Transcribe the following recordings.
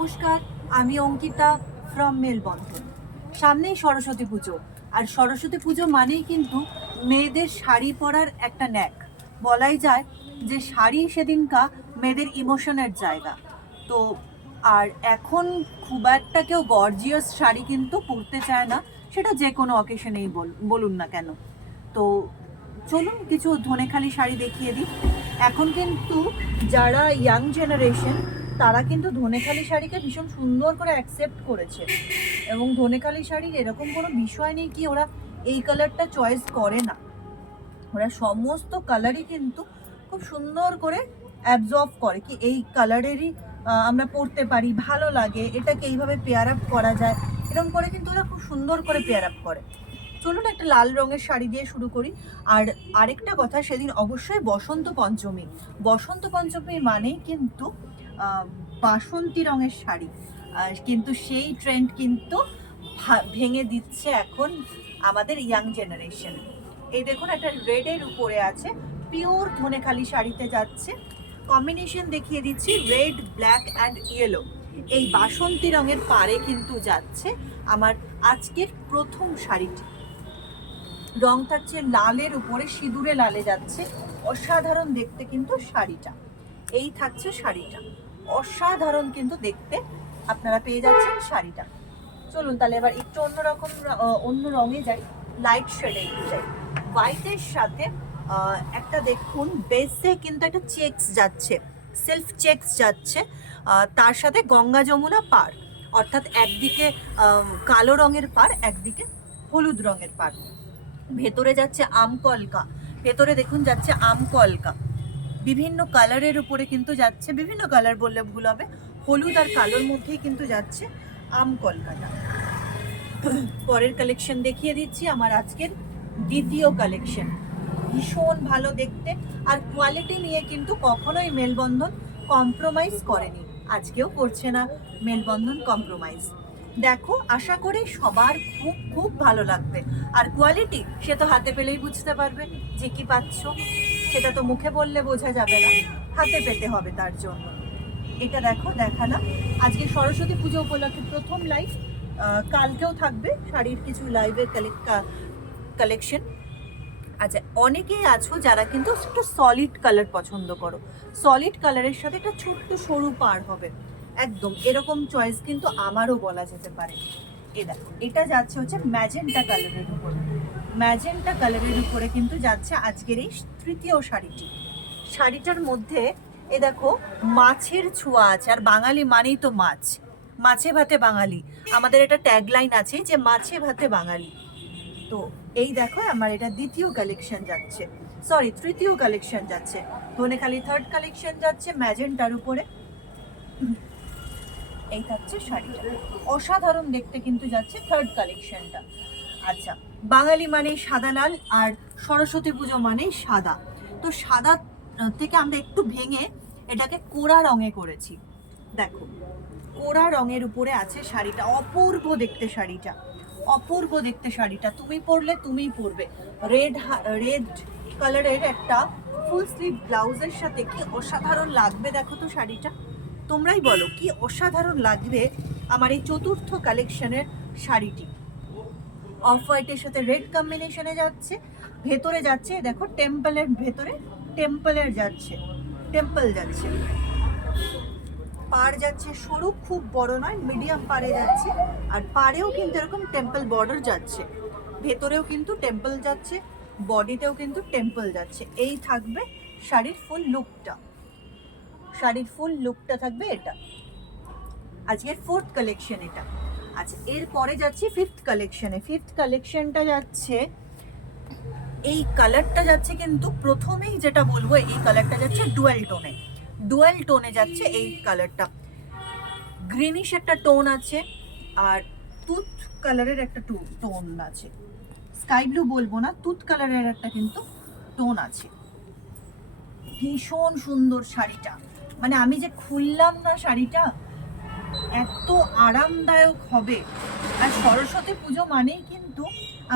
নমস্কার, আমি অঙ্কিতা ফ্রম মেলবন্ধন। সামনেই সরস্বতী পুজো, আর সরস্বতী পুজো মানেই কিন্তু মেয়েদের শাড়ি পরার একটা ন্যাক। বলাই যায় যে শাড়ি সেদিনকা মেয়েদের ইমোশনের জায়গা। তো আর এখন খুব একটা কেউ গর্জিয়াস শাড়ি কিন্তু পরতে চায় না, সেটা যে কোনো অকেশনেই বলুন না কেন। তো চলুন কিছু ধনেখালি শাড়ি দেখিয়ে দিই। এখন কিন্তু যারা ইয়াং জেনারেশন তারা কিন্তু ধনেখালি শাড়িকে ভীষণ সুন্দর করে অ্যাকসেপ্ট করেছে, এবং ধনেখালি শাড়ির এরকম কোনো বিষয় নেই কি ওরা এই কালারটা চয়েস করে না। ওরা সমস্ত কালারই কিন্তু খুব সুন্দর করে অ্যাবজর্ব করে কি এই কালারেরই আমরা পরতে পারি, ভালো লাগে, এটাকে এইভাবে পেয়ার আপ করা যায়, এরকম করে কিন্তু ওরা খুব সুন্দর করে পেয়ার আপ করে। চলুন একটা লাল রঙের শাড়ি দিয়ে শুরু করি। আর আরেকটা কথা, সেদিন অবশ্যই বসন্ত পঞ্চমী। বসন্ত পঞ্চমী মানেই কিন্তু বাসন্তী রঙের শাড়ি, কিন্তু সেই ট্রেন্ড কিন্তু ভেঙে দিচ্ছে এখন আমাদের ইয়াং জেনারেশন। এই দেখুন একটা রেডের উপরে আছে, পিওর ধনেখালি শাড়িতে যাচ্ছে। কম্বিনেশন দেখিয়ে দিচ্ছি, রেড, ব্ল্যাক অ্যান্ড ইয়েলো। এই বাসন্তী রঙের পাড়ে কিন্তু যাচ্ছে আমার আজকের প্রথম শাড়িটি। রং থাকছে লালের উপরে, সিঁদুরে লালে যাচ্ছে, অসাধারণ দেখতে কিন্তু শাড়িটা। এই থাকছে শাড়িটা, অসাধারণ কিন্তু দেখতে আপনারা পেয়ে যাচ্ছেন শাড়িটা। চলুন তাহলে এবার একটু অন্যরকম অন্য রঙে যাই, লাইট শেডে একটু যাই। হোয়াইটের সাথে একটা দেখুন বেসে কিন্তু একটা চেকস যাচ্ছে, সেলফ চেকস যাচ্ছে, তার সাথে গঙ্গা যমুনা পার, অর্থাৎ একদিকে কালো রঙের পার, একদিকে হলুদ রঙের পার। ভেতরে যাচ্ছে আমকলকা, ভেতরে দেখুন যাচ্ছে আমকলকা, বিভিন্ন কালারের উপরে কিন্তু যাচ্ছে, বিভিন্ন কালার বললে ভুল হবে, হলুদ আর কালোর মধ্যেই কিন্তু যাচ্ছে আমকলকাটা। পরের কালেকশন দেখিয়ে দিচ্ছি, আমার আজকের দ্বিতীয় কালেকশন। ভীষণ ভালো দেখতে, আর কোয়ালিটি নিয়ে কিন্তু কখনোই মেলবন্ধন কম্প্রোমাইজ করেনি, আজকেও করছে না মেলবন্ধন কম্প্রোমাইজ। দেখো, আশা করি সবার খুব খুব ভালো লাগবে। আর কোয়ালিটি সে তো হাতে পেলেই বুঝতে পারবে যে কি পাচ্ছ, সেটা তো মুখে বললে বোঝা যাবে না, হাতে পেতে হবে তার জন্য। এটা দেখো, দেখালাম আজকে সরস্বতী পুজো উপলক্ষে প্রথম লাইভ, কালকেও থাকবে শাড়ির কিছু লাইভের কালেকশন। আচ্ছা, অনেকেই আছো যারা কিন্তু একটু সলিড কালার পছন্দ করো, সলিড কালারের সাথে একটা ছোট্ট সরু পার হবে, একদম এরকম চয়েস কিন্তু আমারও বলা যেতে পারে। এ দেখো, এটা যাচ্ছে হচ্ছে ম্যাজেন্টা কালারের উপরে, ম্যাজেন্টা কালারের উপরে কিন্তু যাচ্ছে আজকের এই তৃতীয় শাড়িটি। শাড়িটার মধ্যে এ দেখো মাছের ছোঁয়া আছে, আর বাঙালি মানেই তো মাছ, মাছে ভাতে বাঙালি, আমাদের এটা ট্যাগলাইন আছে যে মাছে ভাতে বাঙালি। তো এই দেখো আমার এটা দ্বিতীয় কালেকশন যাচ্ছে, সরি তৃতীয় কালেকশন যাচ্ছে, ধনেখালি থার্ড কালেকশন যাচ্ছে ম্যাজেন্টার উপরে। এই থাকছে শাড়িটা, অসাধারণ দেখতে কিন্তু যাচ্ছে থার্ড কালেকশনটা। আচ্ছা, বাঙালি মানে সাদা লাল, আর সরস্বতী পুজো মানে সাদা। তো সাদা থেকে আমরা একটু ভেঙে এটাকে কোড়া রঙে করেছি। দেখো, কোড়া রঙের উপরে আছে শাড়িটা, অপূর্ব দেখতে শাড়িটা, অপূর্ব দেখতে শাড়িটা। তুমি পরলে তুমিই পরবে। রেড রেড কালারের একটা ফুল স্লিভ ব্লাউজের সাথে কি অসাধারণ লাগবে দেখো তো শাড়িটা, তোমরাই বলো কি অসাধারণ লাগবে আমার এই চতুর্থ কালেকশনের শাড়িটি। অফ হোয়াইটের সাথে রেড কম্বিনেশনে যাচ্ছে, ভেতরে যাচ্ছে দেখো টেম্পলের ভেতরে, টেম্পলের যাচ্ছে, টেম্পল যাচ্ছে, পাড় যাচ্ছে সরু, খুব বড় নয়, মিডিয়াম পাড়ে যাচ্ছে, আর পাড়েও কিন্তু এরকম টেম্পল বর্ডার যাচ্ছে, ভেতরেও কিন্তু টেম্পল যাচ্ছে, বডিতেও কিন্তু টেম্পল যাচ্ছে। এই থাকবে শাড়ির ফুল লুকটা, শাড়ির ফুল লুকটা থাকবে এটা, আজকের ফোর্থ কালেকশন এটা। আচ্ছা, এরপরে যাচ্ছি ফিফথ কালেকশনে। ফিফথ কালেকশনটা যাচ্ছে, এই কালারটা যাচ্ছে কিন্তু প্রথমেই যেটা বলবো, এই কালারটা যাচ্ছে ডুয়াল টোনে, ডুয়াল টোনে যাচ্ছে এই কালারটা। গ্রিনিশ একটা টোন আছে, আর তুত কালারের একটা টোন আছে, স্কাই ব্লু বলবো না, তুত কালারের একটা কিন্তু টোন আছে। ভীষণ সুন্দর শাড়িটা, মানে আমি যে খুললাম না শাড়িটা, এত আরামদায়ক হবে। আর সরস্বতী পুজো মানেই কিন্তু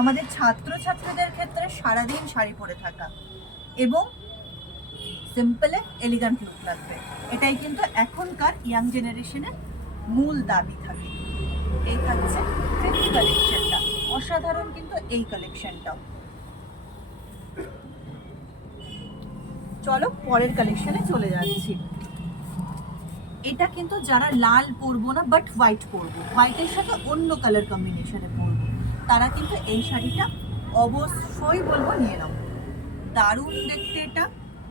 আমাদের ছাত্রছাত্রীদের ক্ষেত্রে সারাদিন শাড়ি পরে থাকা এবং সিম্পলে এলিগান্ট লুক লাগবে, এটাই কিন্তু এখনকার ইয়াং জেনারেশনের মূল দাবি থাকে। এই থাকছে ফিফথ কালেকশনটা, অসাধারণ কিন্তু এই কালেকশনটাও। চলো পরের কালেকশনে চলে যাচ্ছি। এটা কিন্তু যারা লাল পরবো না বাট হোয়াইট পরবো, হোয়াইটের সাথে অন্য কালার কম্বিনেশনে পরবো, তারা কিন্তু এই শাড়িটা অবশ্যই বলবো নিয়ে নাও। দারুণ দেখতে এটা।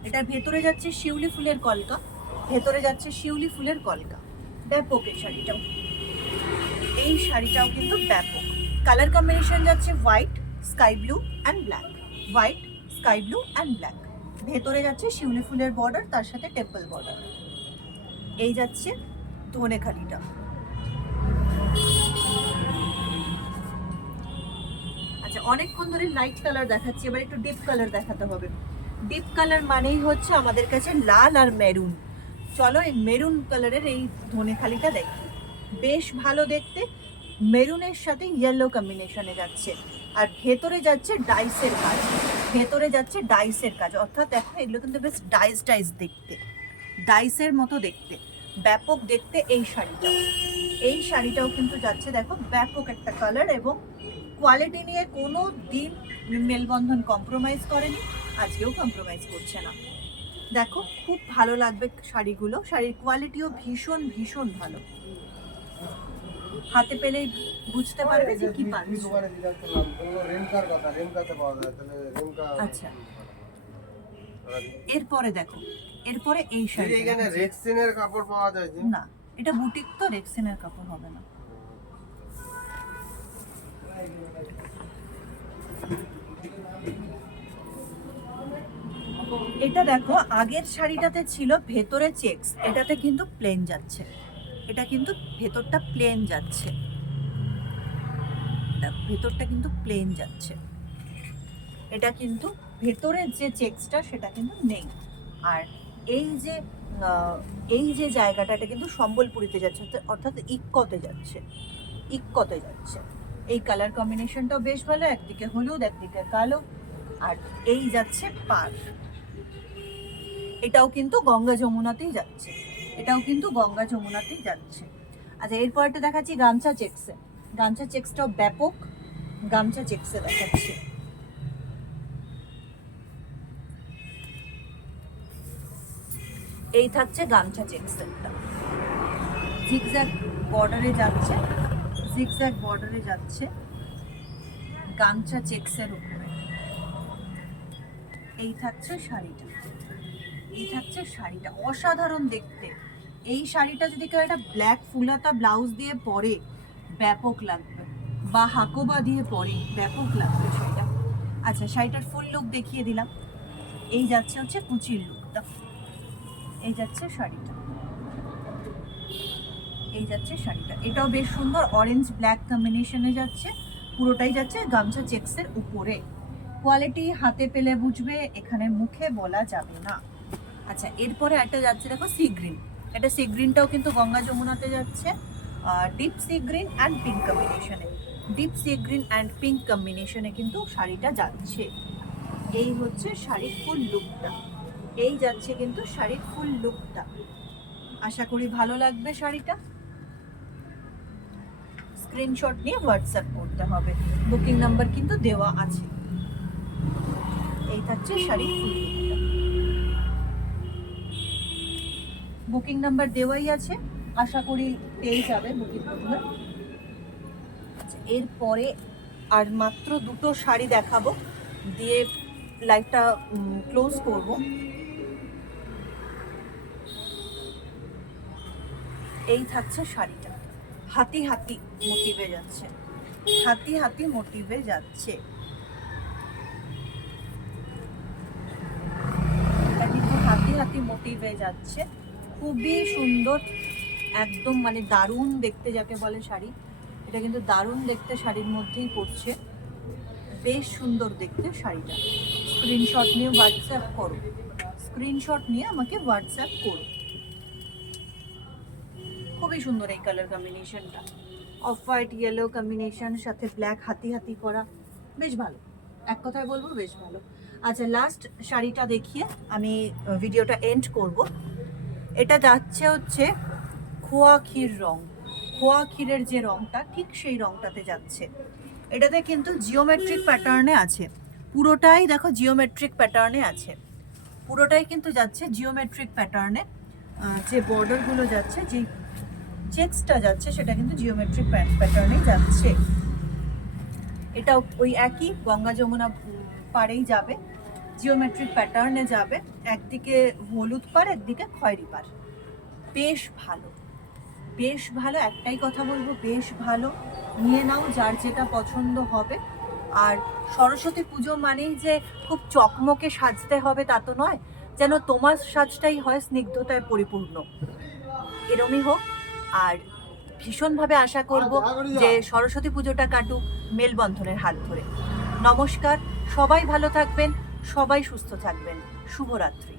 এটার ভেতরে যাচ্ছে শিউলি ফুলের কলকা, ভেতরে যাচ্ছে শিউলি ফুলের কলকা। ব্যাপক এই শাড়িটাও, এই শাড়িটাও কিন্তু ব্যাপক। কালার কম্বিনেশন যাচ্ছে white, sky blue and black, white, sky blue and black. ভেতরে যাচ্ছে শিউলি ফুলের বর্ডার, তার সাথে টেম্পল বর্ডার। এই যাচ্ছে ধনেখালিটা। আচ্ছা, অনেকক্ষণ ধরে লাইট কালার দেখাচ্ছি, এবার একটু ডিপ কালার দেখাতে হবে। ডিপ কালার মানেই হচ্ছে আমাদের কাছে লাল আর মেরুন। চলো এই মেরুন কালারের এই ধনেখালিটা দেখি, বেশ ভালো দেখতে। মেরুনের সাথে ইয়েলো কম্বিনেশনে যাচ্ছে, আর ভেতরে যাচ্ছে ডাইসের কাজ, ভেতরে যাচ্ছে ডাইসের কাজ, অর্থাৎ দেখো এগুলো কিন্তু বেশ ডাইস ডাইস দেখতে, ডাইসের মতো দেখতে, ব্যাপক দেখতে এই শাড়িটা। এই শাড়িটাও কিন্তু যাচ্ছে দেখো ব্যাপক একটা কালার, এবং কোয়ালিটি নিয়ে কোনো দিন মেলবন্ধন কম্প্রোমাইজ করেনি, আজকেও কম্প্রোমাইজ করছে না। দেখো খুব ভালো লাগবে শাড়িগুলো, শাড়ির কোয়ালিটিও ভীষণ ভীষণ ভালো। হাতে পেলেই বুঝতে পারবে যে কি পাচ্ছ। আচ্ছা, এরপরে দেখো, এরপরে এই শাড়ি, এখানে রেক্সিনের কাপড় পাওয়া যায় না, এটা বুটিক তো, রেক্সিনের কাপড় হবে না। এটা দেখো, আগের শাড়িটাতে ছিল ভেতরে চেকস, এটাতে কিন্তু প্লেন যাচ্ছে, এটা কিন্তু ভেতরটা প্লেন যাচ্ছে, ভেতরটা কিন্তু প্লেন যাচ্ছে। এটা কিন্তু ভেতরের যে চেকসটা সেটা কিন্তু নেই। আর এই যে জায়গাটা, এটা কিন্তু সম্বলপুরিতে যাচ্ছে, অর্থাৎ ইক্কতে যাচ্ছে, ইক্কতে যাচ্ছে। এই কালার কম্বিনেশনটাও বেশ ভালো, একদিকে হলুদ একদিকে কালো, আর এই যাচ্ছে পার। এটাও কিন্তু গঙ্গা যমুনাতেই যাচ্ছে, এটাও কিন্তু গঙ্গা যমুনাতেই যাচ্ছে। আচ্ছা, এরপরটা দেখাচ্ছি গামছা চেক্সে। গামছা চেক্সটাও ব্যাপক, গামছা চেক্সে দেখাচ্ছি। এই থাকছে গামছা চেক্সেরটা, জিগজ্যাগ বর্ডারে যাচ্ছে, জিগজ্যাগ বর্ডারে যাচ্ছে গামছা চেক্সের উপরে। এই থাকছে শাড়িটা, এই থাকছে শাড়িটা, অসাধারণ দেখতে। এই শাড়িটা যদি কেউ একটা ব্ল্যাক ফুলাতা ব্লাউজ দিয়ে পরে ব্যাপক লাগবে, বা হাকোবা দিয়ে পরে ব্যাপক লাগবে শাড়িটা। আচ্ছা, শাড়িটার ফুল লুক দেখিয়ে দিলাম। এই যাচ্ছে হচ্ছে কুচির লুকটা, এই যাচ্ছে শাড়িটা, এই যাচ্ছে শাড়িটা। এটাও বেশ সুন্দর, অরেঞ্জ ব্ল্যাক কম্বিনেশনে যাচ্ছে, পুরোটাই যাচ্ছে গামছা চেক্সের উপরে। কোয়ালিটি হাতে পেলে বুঝবে, এখানে মুখে বলা যাবে না। আচ্ছা, এরপরে একটা যাচ্ছে দেখো সি গ্রিন। এটা সি গ্রিনটাও কিন্তু গঙ্গা যমুনাতে যাচ্ছে, deep sea green and pink কম্বিনেশনে, deep sea green and pink কম্বিনেশনে কিন্তু শাড়িটা যাচ্ছে। এই হচ্ছে শাড়ির ফুল লুকটা, এই যাচ্ছে কিন্তু শাড়ির ফুল লুকটা। আশা করি ভালো লাগবে শাড়িটা। স্ক্রিনশট নিয়ে হোয়াটসঅ্যাপ করতে হবে, বুকিং নাম্বার কিন্তু দেওয়া আছে। এই থাকছে শাড়ির ফুল লুকটা, বুকিং নাম্বার দেওয়াই আছে, আশা করি পেয়ে যাবে বুকিং নাম্বার। এরপরে আর মাত্র দুটো শাড়ি দেখাবো, দিয়ে লাইভটা ক্লোজ করব। এই থাকছে শাড়িটা, হাতি হাতি মোটিভে যাচ্ছে, হাতি হাতি মোটিভে যাচ্ছে। এটা কিন্তু হাতি হাতি মোটিভে যাচ্ছে, খুবই সুন্দর, একদম মানে দারুণ দেখতে যাকে বলে শাড়ি, এটা কিন্তু দারুণ দেখতে, শাড়ির মধ্যেই পড়ছে, বেশ সুন্দর দেখতে শাড়িটা। স্ক্রিনশট নিয়ে হোয়াটসঅ্যাপ করো, স্ক্রিনশট নিয়ে আমাকে হোয়াটসঅ্যাপ করো। খুবই সুন্দর এই কালার কম্বিনেশনটা, অফ হোয়াইট ইয়েলো কম্বিনেশন, সাথে ব্ল্যাক হাতি হাতি করা, বেশ ভালো, এক কথায় বলবো বেশ ভালো। আচ্ছা, লাস্ট শাড়িটা দেখিয়ে আমি ভিডিওটা এন্ড করব। এটা যাচ্ছে হচ্ছে খোয়া ক্ষীর রং, খোয়া ক্ষীরের যে রংটা ঠিক সেই রংটাতে যাচ্ছে। এটাতে কিন্তু জিওমেট্রিক প্যাটার্নে আছে, পুরোটাই দেখো জিওমেট্রিক প্যাটার্নে আছে, পুরোটাই কিন্তু যাচ্ছে জিওমেট্রিক প্যাটার্নে। যে বর্ডারগুলো যাচ্ছে, যে চেক্সটা যাচ্ছে সেটা কিন্তু জিওমেট্রিক প্যাটার্নেই যাচ্ছে। এটা ওই একই গঙ্গা যমুনা পাড়েই যাবে, জিওমেট্রিক প্যাটার্নে যাবে, একদিকে হলুদ পাড় একদিকে খয়েরি পাড়। বেশ ভালো, বেশ ভালো, একটাই কথা বলবো, বেশ ভালো। নিয়ে নাও যার যেটা পছন্দ হবে। আর সরস্বতী পুজো মানেই যে খুব চকমকে সাজতে হবে তা তো নয়, যেন তোমার সাজটাই হয় স্নিগ্ধতায় পরিপূর্ণ, এরমই হোক। আর ভীষণভাবে আশা করব যে সরস্বতী পুজোটা কাটুক মেলবন্ধনের হাত ধরে। নমস্কার, সবাই ভালো থাকবেন, সবাই সুস্থ থাকবেন, শুভরাত্রি।